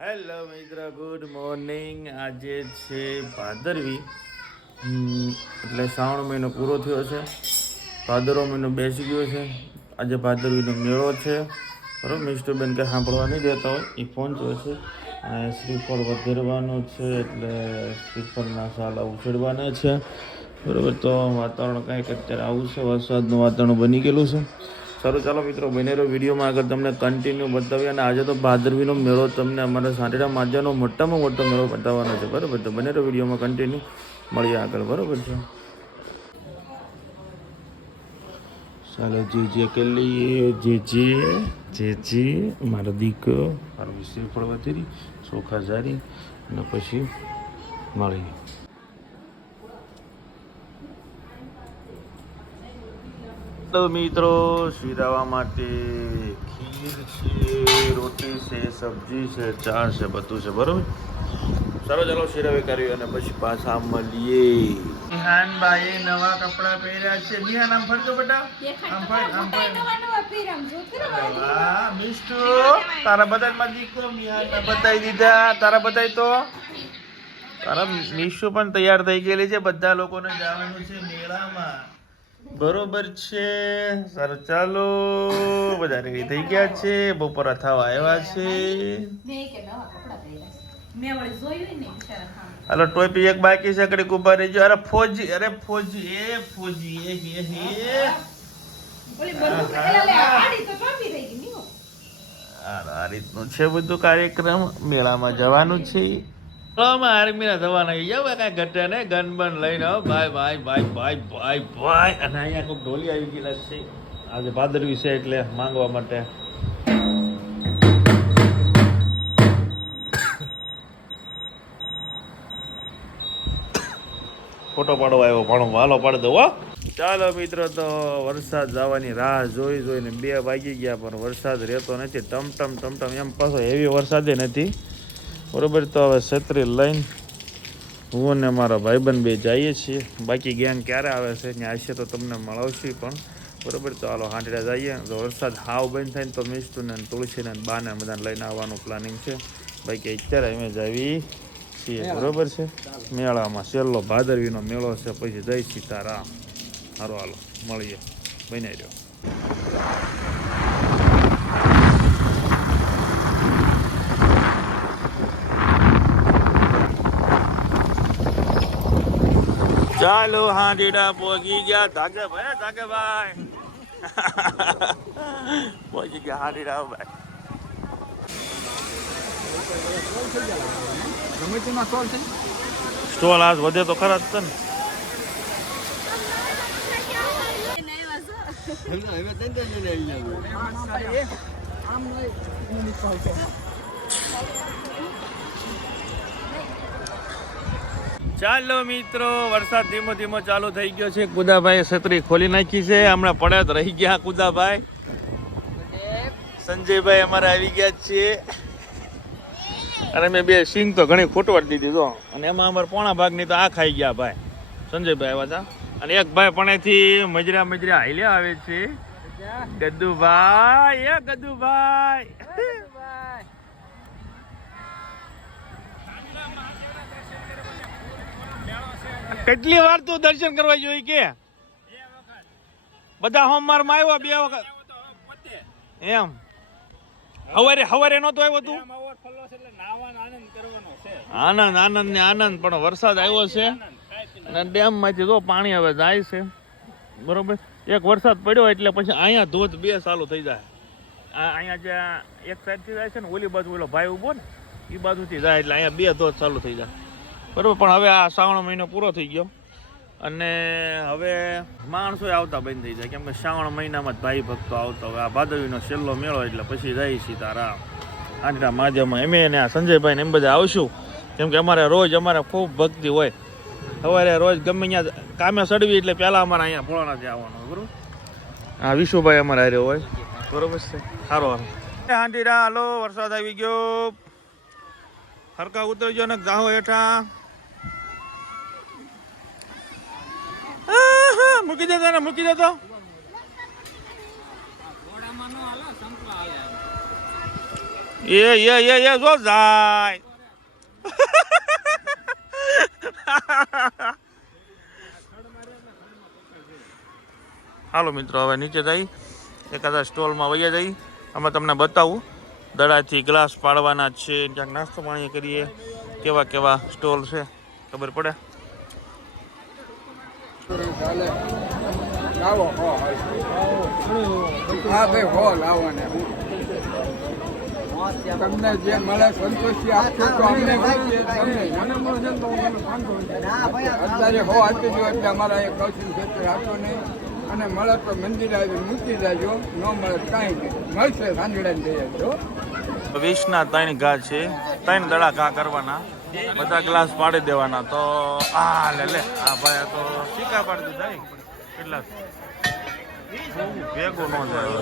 Hello મિત્ર, good morning. આજે છે ભાદરવી, એટલે શ્રાવણ મહિનો પૂરો થયો છે. ભાદરવો મહિનો બેસી ગયો છે. આજે ભાદરવીનો મેળો છે. બરાબર, મિસ્ટરબેન કંઈ સાંભળવા નહીં દેતા હોય, એ ફોન જોવે છે. અને શ્રીફળ વધેરવાનો છે, એટલે શ્રીફળના સાલા ઉછેરવાના છે. બરાબર, તો વાતાવરણ કંઈક અત્યારે આવું છે, વરસાદનું વાતાવરણ બની ગયેલું છે. સારું, ચાલો મિત્રો, બનેરો વિડીયોમાં આગળ તમને કન્ટિન્યુ બતાવીએ. અને આજે તો ભાદરવીનો મેળો તમને અમારા સાંટેડા માજાનો મોટામાં મોટો મેળો બતાવવાનો છે. બરાબર, તો બનેરો વિડીયોમાં કન્ટિન્યુ મળીએ આગળ. બરાબર છે, ચાલો. જે કે લઈએ, જે મારો દીકરો, મારો શ્રીફળ વધેરી, ચોખા જારી, અને પછી મળીએ. તો મિત્રો, શીરાવા માટે ખીર છે, રોટી છે, સબ્જી છે, ચા છે, બધું છે. બરોબર, ચાલો ચાલો શીરાવી કરી અને પછી પાછા મળીએ. નિહાનભાઈએ નવા કપડા પહેર્યા છે. નિહાન, આમ ફરજો બેટા, આમ ફર, આમ ફર. વાહ મિસ્ટુ, તારા બધામાં દીકરો નિહાનને બતાવી દીધા. તારા બતાવી તો તારા મિસ્ટુ પણ તૈયાર થઈ ગયેલી છે. બધા લોકોને જવાનું છે મેળામાં. બરોબર છે, સર. ચાલો, બધા રેડી થઈ ગયા છે. બપોરા થવા આવ્યા છે. હાલો, ટોપી એક બાકી છે, કડી ઉભા રહેજો. અરે ફોજી, એ ફોજી, આ રીતનું છે બધું કાર્યક્રમ. મેળામાં જવાનું છે. આર્મીના જવાના કઈ ઘટે ને, ગન બન લઈને ભાઈ. અને અહીંયા કોઈ ઢોલી આવી ગયેલા છે. આજે ભાદરવી છે એટલે માંગવા માટે. ફોટો પાડવા આવ્યો, પણ વાલો પાડી દો. ચાલો મિત્રો, તો વરસાદ જવાની રાહ જોઈને 2 વાગી ગયા, પણ વરસાદ રહેતો નથી. ટમટમ એમ પાછો હેવી વરસાદે નથી. બરોબર, તો હવે છત્રી લઈને હું ને મારા ભાઈબંધ બે જઈએ છીએ. બાકી ગેંગ ક્યારે આવે છે ત્યાં હશે તો તમને મળવશું પણ. બરોબર, તો હાલો હાંડડા જઈએ. તો વરસાદ હાવ બંધ થાય ને તો મિસ્ટુને તુલસીને બાને બધાને લઈને આવવાનું પ્લાનિંગ છે. બાકી અત્યારે અમે જ આવી છીએ. બરોબર છે, મેળામાં છેલ્લો ભાદરવીનો મેળો છે, પછી જય સીતારામ. હારો, હાલો મળીએ, બની રહ્યો. ચાલો, હાંડીડા પહોંચી ગયા. ધાકેભાઈ પહોંચી ગયા હાંડીડા ભાઈ. સ્ટોલ આજ વધે તો ખરા જ છે ને. ચાલો મિત્રો, વરસાદ ધીમો ધીમો ચાલુ થઈ ગયો છે. કુદાભાઈ છત્રી ખોલી નાખી છે. હમણાં પડ્યા તો રહી ગયા કુદાભાઈ. સંજયભાઈ અમારે આવી ગયા છે. અને મેં 2 સિંગ તો ઘણી ફૂટવાડી દીધી તો, અને એમાં અમારે પોણા ભાગની તો આ ખાઈ ગયા ભાઈ. સંજયભાઈ આવ્યા હતા, અને એક ભાઈ પણેથી મજરા હાલ્યા આવે છે. ગદ્દુભાઈ. કેટલી વાર તું દર્શન કરવા જોઈ કે? બધા હોમવારમાં આવ્યો 2 વખત એમ. હવારે નહોતો આવ્યો તું? આનંદ પણ વરસાદ આવ્યો છે અને ડેમ માંથી તો પાણી હવે જાય છે. બરોબર, એક વરસાદ પડ્યો એટલે પછી અહીંયા ધોધ 2 ચાલુ થઈ જાય. અહીંયા જ્યાં એક સાઈડ થી જાય છે ને, ઓલી બાજુ ઓલો ભાઈ ઉભો ને, એ બાજુથી જાય એટલે અહીંયા 2 ધોધ ચાલુ થઈ જાય. બરોબર, પણ હવે આ શ્રાવણ મહિનો પૂરો થઈ ગયો અને હવે માણસો આવતા બંધ થઈ જાય, કેમ કે શ્રાવણ મહિનામાં જ ભાઈ ભક્તો આવતા હોય. આ ભાદરવીનો છેલ્લો મેળો એટલે પછી જય સીતારામ. આંટડા માધ્યમમાં એમ ને આ સંજયભાઈ ને એમ બધા આવશું, કેમ કે અમારે રોજ ખૂબ ભક્તિ હોય. સવારે રોજ ગમે ત્યાં કામે ચડવી એટલે પહેલાં અમારે અહીંયા ભોળાનાથી આવવાનું. બરોબર, હા વિશુભાઈ અમારે હારે હોય. બરોબર છે, સારો હાંડીડા. હાલો, વરસાદ આવી ગયો. હરકા ઉતરજો ને જાહો હેઠા. મૂકી દેતો. એ જો જાય. હાલો મિત્રો, હવે નીચે જઈ એકાદા સ્ટોલમાં વયા જઈ. અમે તમને બતાવું દડાથી ગ્લાસ પાડવાના છે, ક્યાંક નાસ્તો પાણી કરીએ, કેવા કેવા સ્ટોલ છે ખબર પડે. તમને જે મળે સંતોષી આપશો તો અમને અત્યારે હો આપી દો એટલે અમારા એક કૌશિક ખેતર આપો નહીં, અને મળે તો મંદિર આવી મૂકી જાજો, ન મળે કાંઈ નહીં, મળશે સાંજળાને જઈ આવજો. 20ના 3 ઘા છે, 3 દડા ઘા કરવાના, બધા ગ્લાસ પાડી દેવાના. તો આ લે આ ભાઈ તો સિક્કા પાડી દીધા. કેટલા ભેગું ન થાય.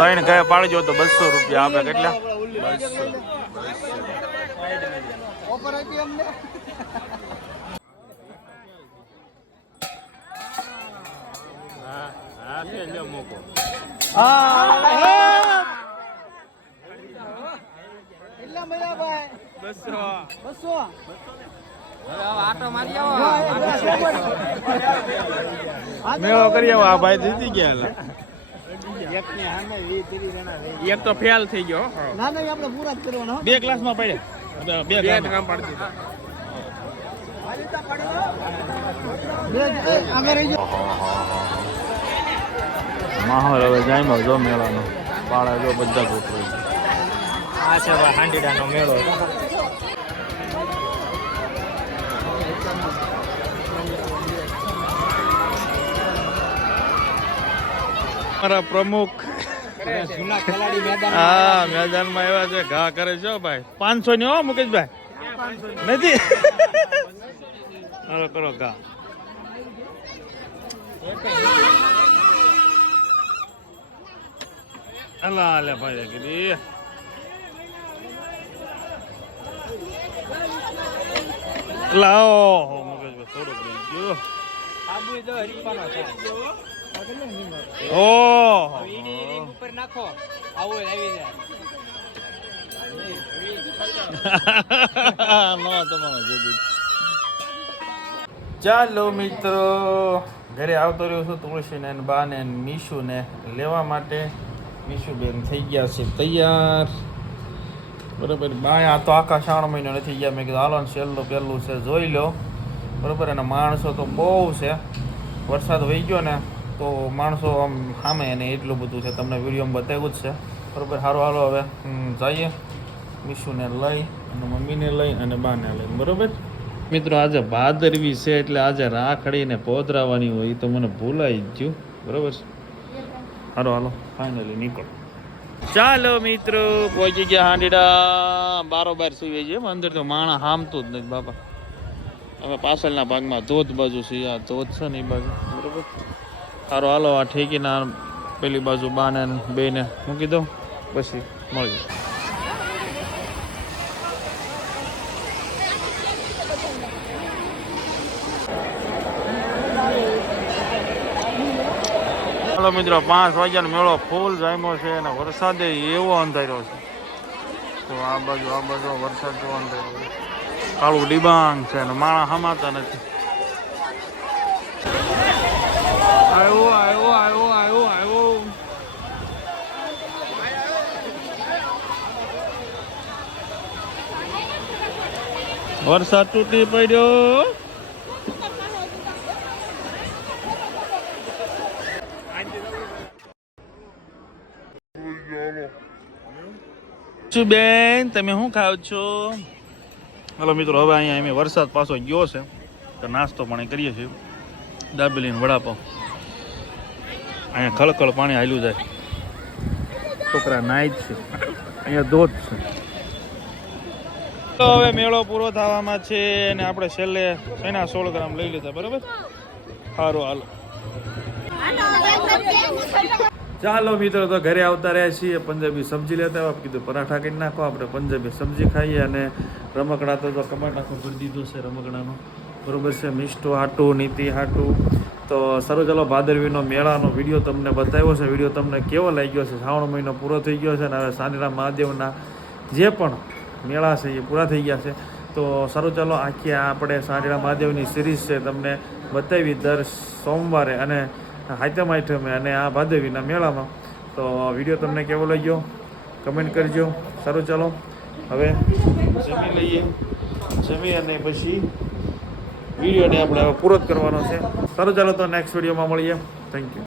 3 ઘા પાડજો તો 200 રૂપિયા આપે. કેટલા? 200. મૂકો. મેળો કરી આવો. આ ભાઈ જીતી ગયા. એક તો ફેલ થઈ ગયો. ના ના, આપણે પૂરા જ કરવાના. 2 ક્લાસમાં પડ્યા. 2 કામ પાડી દીધા. માહોલ હવે જામ્યો જો મેળાનો. પાળા જો બધા ગોઠવાય. આ છે હાંડીડાનો મેળો. મારા પ્રમુખ હા મેદાનમાં એવા છે, ઘા કરે છે ભાઈ. 500 ની હો મુકેશભાઈ, નથી. કરો કરો ઘા. અલા લે ભાઈ કીધી. લાવો મુકેશભાઈ થોડુંક રહી ગયું. ઉપર નાખો. આવું આવી જાય. ચાલો મિત્રો, ઘરે આવતો રહ્યો છું તુલસીને બાને મીશુને લેવા માટે. મીશુબેન થઈ ગયા છે તૈયાર. બરાબર. બાય આ તો આખા 3 મહિનો નથી ગયા. મેં કીધું હાલો ને છેલ્લું પહેલું છે જોઈ લો. બરાબર. અને માણસો તો બહુ છે. વરસાદ વહી ગયો ને તો માણસો આમ સામે એને એટલું બધું છે, તમને વિડીયોમાં બતાવ્યું જ છે. બરાબર. સારું હાલો હવે જઈએ મીશુને લઈ અને મમ્મીને લઈ અને બાને લઈ. બરાબર મિત્રો, આજે ભાદરવી છે એટલે આજે રાખડીને પોધરાવાની હોય તો મને ભૂલાઈ જ ગયું. બરાબર. હાલો હાલો ફાઇનલી નીકળો. ચાલો મિત્રો, પહોંચી ગયા હાંડીડા. બારોબાર સુઈ છે અંદર તો માણા હામતું જ નથી બાપા. અમે પાછળના ભાગમાં ધોધ બાજુ છીએ. આ ધોધ છે ને એ બાજુ. બરાબર. સારું હાલો આ ઠેકીના પેલી બાજુ બાને બેને મૂકી દો, પછી મળીએ. હાલો મિત્રો, 5 વાગ્યાનો મેળો ફૂલ જામ્યો છે અને વરસાદે એવો અંધાર્યો છે. તો આ બાજુ વરસાદ જો અંધાર્યો છે. કાળું ડિબાંગ છે અને માણા હમાતા નથી. આવ્યો. વરસાદ તૂટી પડ્યો. બેન તમે શું ખાવ છો? હાલો મિત્રો, હવે અહીંયા અમે વરસાદ પાછો ગયો છે તો નાસ્તો પાણી કરીએ છીએ. દાબેલીને વડાપાવ. અહીંયા ખળખળ પાણી હાલ્યું જાય. છોકરા નાય જ છે. અહીંયા ધોધ છે. તો હવે મેળો પૂરો થવામાં છે અને આપણે છેલ્લે એના 16 ગ્રામ લઈ લીધા. બરાબર. સારું હાલો. ચાલો મિત્રો, તો ઘરે આવતા રહ્યા છીએ. પંજાબી સબ્જી લેતા હોય. કીધું પરાઠા કરી નાખો, આપણે પંજાબી સબ્જી ખાઈએ. અને રમકડા તો કબાટ આખો ભરી દીધો છે રમકડાનો. બરોબર છે. મિષ્ટો હાટું, નીતિ હાટું, તો સારું ચાલો ભાદરવીનો મેળાનો વિડીયો તમને બતાવ્યો છે. વિડીયો તમને કેવો લાગ્યો છે? શ્રાવણ મહિનો પૂરો થઈ ગયો છે અને હવે સાંજણા મહાદેવના જે પણ મેળા છે એ પૂરા થઈ ગયા છે. તો સારું ચાલો આખી આપણે સાંજણા મહાદેવની સિરીઝ છે તમને બતાવી દર સોમવારે અને હાતમ આઠમે અને આ ભાદરવીના મેળામાં. તો વિડીયો તમને કેવો લાગ્યો કમેન્ટ કરજો. સારું ચાલો હવે જમી લઈએ. જમી અને પછી વિડીયોને આપણે હવે પૂરો જ કરવાનો છે. સારું ચાલો તો નેક્સ્ટ વિડીયોમાં મળીએ. Thank you.